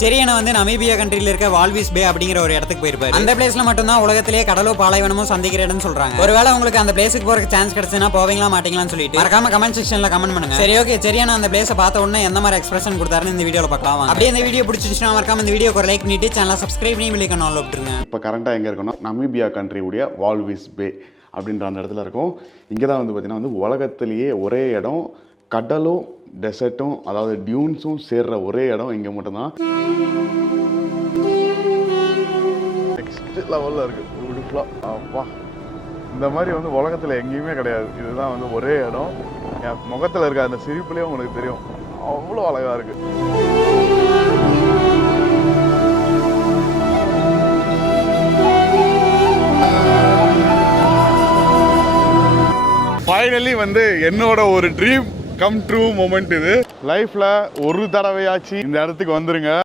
செரியனை வந்து நமீபியா கண்ட்ரில இருக்க வால்விஸ் பே அப்படிங்கிற ஒரு இடத்துக்கு போயிருப்பாரு. அந்த பிளேஸ்ல மட்டும் தான் உலகத்திலேயே கடலோ பாலைவனமும் சந்திக்கிற இடம்னு சொல்றாங்க. ஒருவேளை உங்களுக்கு அந்த பிளேஸுக்கு போறதுக்கு சான்ஸ் கிடைச்சுன்னா போவீங்களா மாட்டீங்களான்னு சொல்லிட்டு மறக்காம கமெண்ட் செக்ஷன்ல கமெண்ட் பண்ணுங்க. சரி ஓகே, செரியனா அந்த பிளேஸை பார்த்த உடனே எந்த மாதிரி எக்ஸ்பிரஷன் கொடுத்தாருன்னு இந்த வீடியோல பார்க்கலாம். அப்படியே இந்த வீடியோ பிடிச்சிருச்சுன்னா மறக்காம இந்த வீடியோக்கு ஒரு லைக் பண்ணிட்டு சேனலை சப்ஸ்கிரைப் பண்ணி பெல் ஐகான் ஆல் விட்டுருங்க. இப்போ கரண்டாக எங்கே இருக்கோம்னா நமீபியா கண்ட்ரியுடைய வால்விஸ் பே அப்படின்ற அந்த இடத்துல இருக்கும். இங்கே தான் வந்து பார்த்திங்கன்னா வந்து உலகத்திலேயே ஒரே இடம் கடலும் டெசர்ட்டும் அதாவது டியூன்ஸும் சேர்ற ஒரே இடம் இங்கே மட்டும்தான். நெக்ஸ்ட் லெவலில் இருக்குது பியூட்டிஃபுல்லாக. அப்பா, இந்த மாதிரி வந்து உலகத்தில் எங்கேயுமே கிடையாது. இதுதான் வந்து ஒரே இடம். என் முகத்தில் இருக்க அந்த சிரிப்புலேயே உங்களுக்கு தெரியும், அவ்வளோ அழகாக இருக்குது. ஃபைனலி வந்து என்னோட ஒரு ட்ரீம் கம் ட்ரூ மொமெண்ட் இது. லைஃப்பில் ஒரு தடவையாச்சு இந்த இடத்துக்கு வந்துருங்க.